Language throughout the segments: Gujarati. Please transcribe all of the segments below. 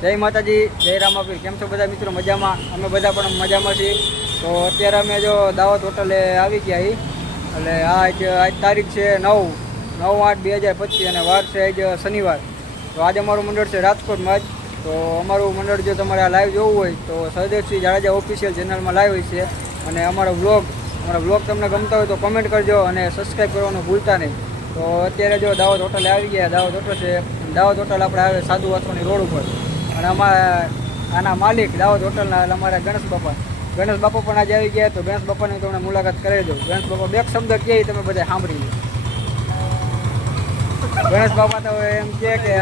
જય માતાજી, જય રામાપીર. કેમ છો બધા મિત્રો? મજામાં? અમે બધા પણ મજામાં છીએ. તો અત્યારે અમે જો દાવત હોટલે આવી ગયા છીએ એટલે આજ આજ તારીખ છે નવ. નવ આઠ બે હજાર પચીસ અને વાર છે આજ શનિવાર. તો આજે અમારું મંડળ છે રાજકોટમાં જ. તો અમારું મંડળ જો તમારે આ લાઈવ જોવું હોય તો સહદેવસિંહ જાડેજા ઓફિશિયલ ચેનલમાં લાઈવ હોય છે. અને અમારો વ્લોગ અમારા વ્લોગ તમને ગમતા હોય તો કોમેન્ટ કરજો અને સબસ્ક્રાઈબ કરવાનું ભૂલતા નહીં. તો અત્યારે જો દાવત હોટલે આવી ગયા, દાવત હોટલ છે. દાવત હોટલ આપણે આવે સાધુ વાસવાની રોડ ઉપર. અને અમારા આના માલિક દાવત હોટલના અમારા ગણેશ બાપા. ગણેશ બાપા પણ આજે આવી ગયા તો ગણેશ બાપાની તમને મુલાકાત કરી દઉં. ગણેશ બાપા બે શબ્દ કહે તમે બધા સાંભળી લો. ગણેશ બાપા તો એમ કહે કે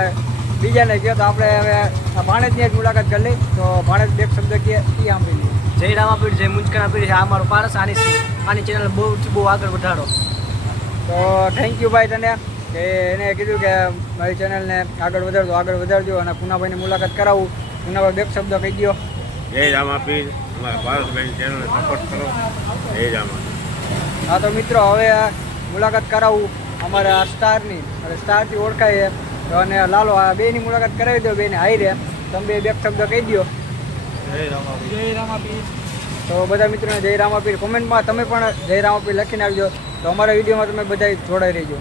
બીજાને કહે તો આપણે હવે આ ભાણેજની જ મુલાકાત કરી લઈ. તો ભાણેજ બે શબ્દ કહે એ સાંભળી લઈએ જય રામાપીઠ જય મુંજકણા પીઠ છે આ મારો પારસ આની આની ચેનલ બહુ બહુ આગળ વધારો. તો થેન્ક યુ ભાઈ તને. કે એને કીધું કે મારી ચેનલને આગળ વધારજો આગળ વધારજો અને પૂનાભાઈની મુલાકાત કરાવું. પૂનાભાઈ બે શબ્દ કહી દો જય અમારા ચેનલને સપોર્ટ કરો. જય રામ હા તો મિત્રો હવે મુલાકાત કરાવું અમારા આ સ્ટારની. અને સ્ટારથી ઓળખાય છે અને લાલો આ બેની મુલાકાત કરાવી દો બેને હાઈ રે. તમે બે બે શબ્દ કહી દો તો બધા મિત્રોને જય રામાપીર. કોમેન્ટમાં તમે પણ જય રામાપીર લખીને આવજો. તો અમારા વિડીયોમાં તમે બધા જોડાઈ રહેજો.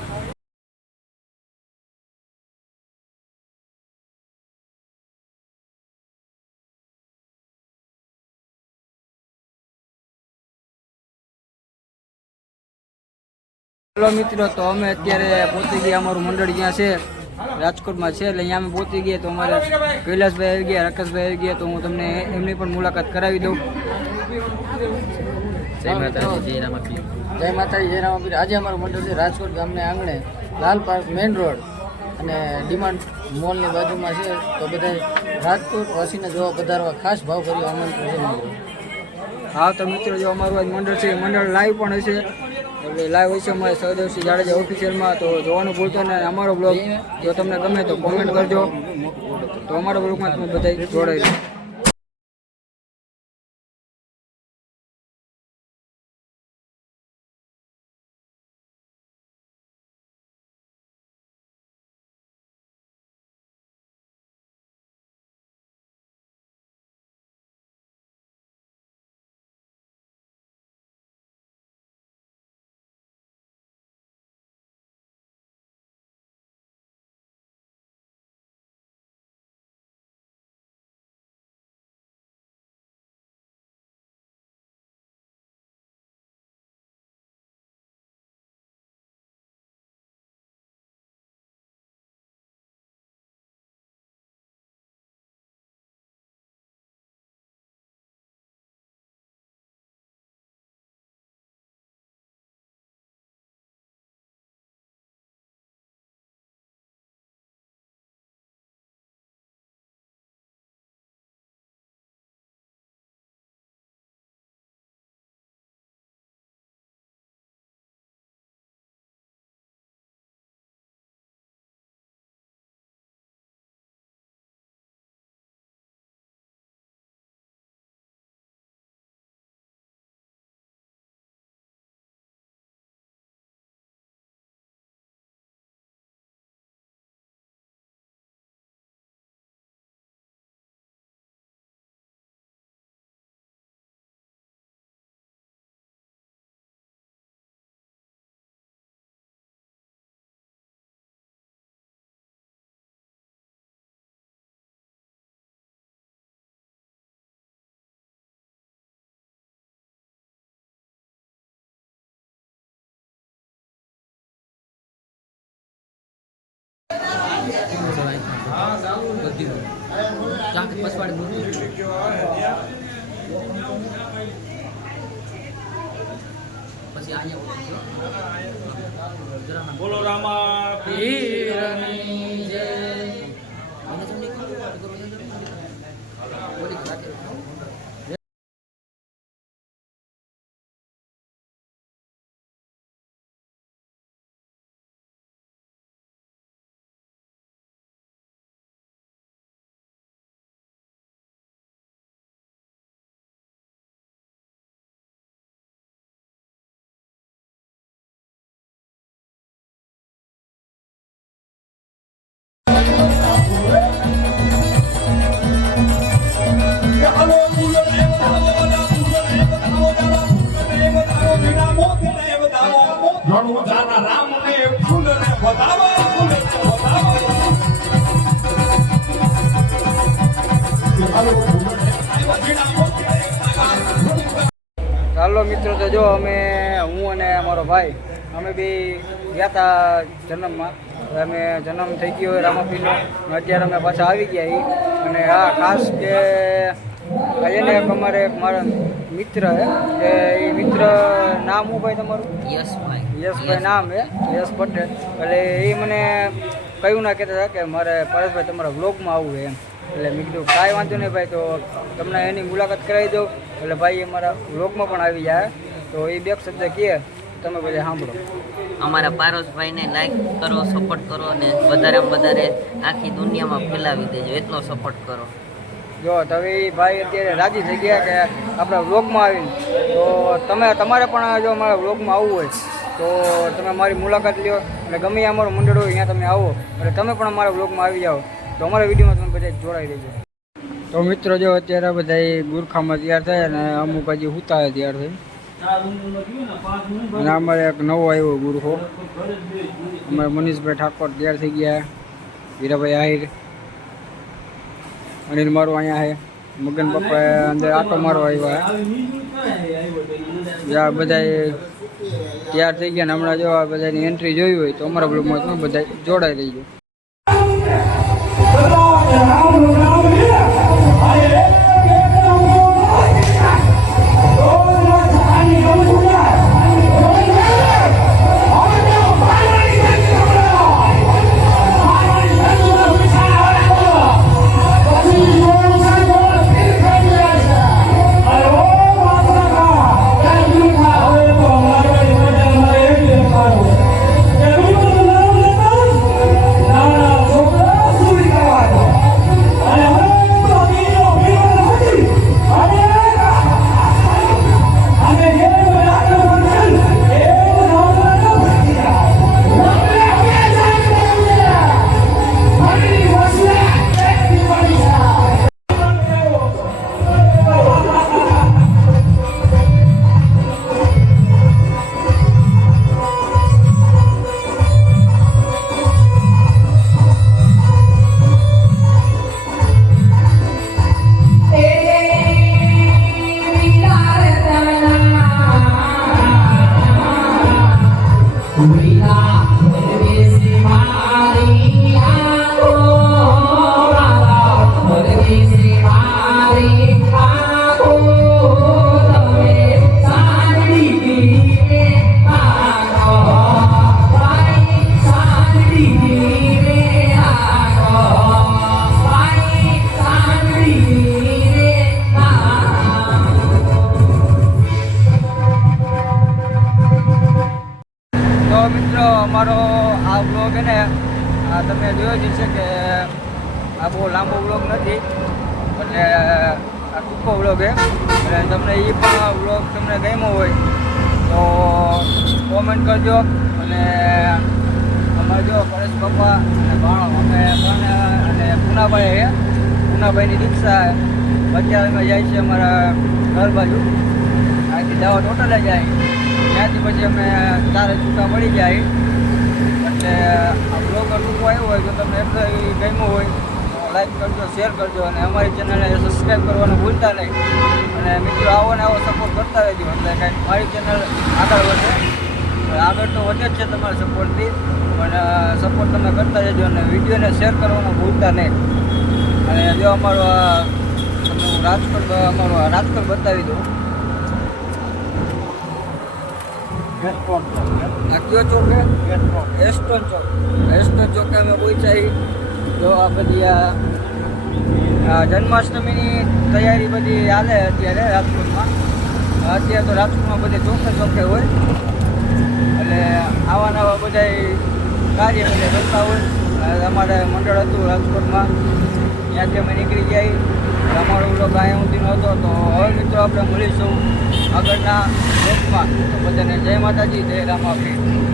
હેલો મિત્રો તો અમે અત્યારે પહોંચી ગયા અમારું મંડળ જ્યાં છે રાજકોટમાં છે. એટલે અહીંયા અમે પહોંચી ગયા તો અમારે કૈલાસભાઈ આવી ગયા રાકેશભાઈ આવી ગયા તો હું તમને એમની પણ મુલાકાત કરાવી દઉં. જય માતાજી જય રામાપીઠ જય માતાજી જય રામાપીર. આજે અમારું મંડળ છે રાજકોટ ગામને આંગણે લાલ પાર્ક મેઇન રોડ અને ડિમાન્ડ મોલની બાજુમાં છે. તો બધા રાજકોટ વાસીને જોવા પધારવા ખાસ ભાવ કર્યો આમંત્રણ છે. હા તો મિત્રો જો અમારું આજ મંડળ છે મંડળ લાઈવ પણ હશે. એટલે લાઈવ છે અમારે સહદેવસિંહ જાડેજા ઓફિશિયલમાં તો જોવાનું ભૂલતો ને અમારો બ્લોગ જો તમને ગમે તો કોમેન્ટ કરજો. તો અમારા બ્લોગમાં તમે બધા જોડાઈ બધી ચાક પસવાડી મૂકી પછી અહીંયા બોલો રામા પીરની જય. રણુજાના રામને ચાલો મિત્રો, તો જો અમે, હું અને અમારો ભાઈ, અમે બી ગયા હતા જન્મમાં. અમે જન્મ થઈ ગયો રામાપીનો અત્યારે અમે પાછા આવી ગયા અને હા ખાસ કે આ ને અમારે એક મારા મિત્ર હે કે એ મિત્ર નામ હું ભાઈ તમારું? યશભાઈ યશભાઈ નામ હે યશ પટેલ. એટલે એ મને કહ્યું ના કહેતા હતા કે મારે પરેશભાઈ તમારા વ્લોગમાં આવવું એમ. એટલે મેં કીધું કાંઈ વાંધો નહીં ભાઈ તો તમને એની મુલાકાત કરાવી દઉં. એટલે ભાઈ અમારા વ્લોગમાં પણ આવી જાય તો એ બે શબ્દ કહે તમે પછી સાંભળો. અમારા પારસભાઈને લાઈક કરો સપોર્ટ કરો અને વધારેમાં વધારે આખી દુનિયામાં ફેલાવી દેજો. એટલો સપોર્ટ કરો. જો તમે ભાઈ અત્યારે રાજી થઈ ગયા કે આપણા વ્લોગમાં આવીને. તો તમે, તમારે પણ જો અમારા વ્લોગમાં આવવું હોય, તો તમે મારી મુલાકાત લ્યો. અને ગમે અમારું મંડળ હોય, ત્યાં તમે આવો. એટલે તમે પણ અમારા વ્લોગમાં આવી જાઓ. તો અમારા વિડીયોમાં તમે બધા જોડાઈ દેજો તો મિત્રો, જો અત્યારે બધા ગુરખામાં તૈયાર થાય અને અમુક હજી હુતા તૈયાર થઈ. અને અમારે એક નવો આવ્યો ગુરખો. અમારે મનીષભાઈ ઠાકોર તૈયાર થઈ ગયા. હીરાભાઈ આહિર. અનિલ મારો અહીંયા છે મગન પપ્પા અંદર આટો મારો આવ્યા જ્યાં બધા તૈયાર થઈ ગયા હમણાં જો બધાની એન્ટ્રી જોઈ હોય તો અમારા બ્લોગમાં બધા જોડાઈ રહીજો તો મિત્રો, અમારો આ બ્લોગ ને, આ તમે જોયો જ છે કે આ બહુ લાંબો બ્લોગ નથી એટલે આ ટૂંકો બ્લોગ છે. એટલે તમને એ પણ બ્લોગ તમને ગમ્યો હોય, તો કોમેન્ટ કરજો. અને અમારે જો પરેશ પપ્પા અને ભાણો, અમે પણ અને પૂનાભાઈ છે. પૂનાભાઈની રિક્ષા અત્યારે અમે જાય છે અમારા ઘર બાજુ. આખી દાવત હોટલે જાય. ત્યાંથી પછી અમે તારે છૂટા મળી જાય એટલે આ બ્લોગ ટૂંકો આવ્યો હોય તો તમે એટલે ગમ્યું હોય, તો લાઈક કરજો શેર કરજો અને અમારી ચેનલને સબસ્ક્રાઈબ કરવાનું ભૂલતા નહીં. અને મિત્રો આવો ને આવો સપોર્ટ કરતા રહેજો. એટલે કાંઈક મારી ચેનલ આગળ વધે. આગળ તો વધે જ છે તમારા સપોર્ટથી પણ સપોર્ટ તમે કરતા રહેજો અને વિડીયોને શેર કરવાનું ભૂલતા નહીં. અને જો અમારો રાજકોટ અમારો રાજકોટ બતાવી દઉં. આ કયો ચોક એસ્ટોન ચોક એસ્ટોન ચોકે અમે પહોંચાઈ તો આ બધી આ જન્માષ્ટમીની તૈયારી બધી હાલે અત્યારે રાજકોટમાં. અત્યારે તો રાજકોટમાં બધે ચોખ્ખે ચોખ્ખે હોય. એટલે આવા નવા બધા કાર્ય બધા કરતા હોય. અમારે મંડળ હતું રાજકોટમાં. ત્યાંથી અમે નીકળી ગયા અમારો બ્લોગ કાંઈ સુધીનો નહોતો તો હવે મિત્રો આપણે મળીશું આગળના લોકમાં. તો બધાને જય માતાજી, જય રામાપીર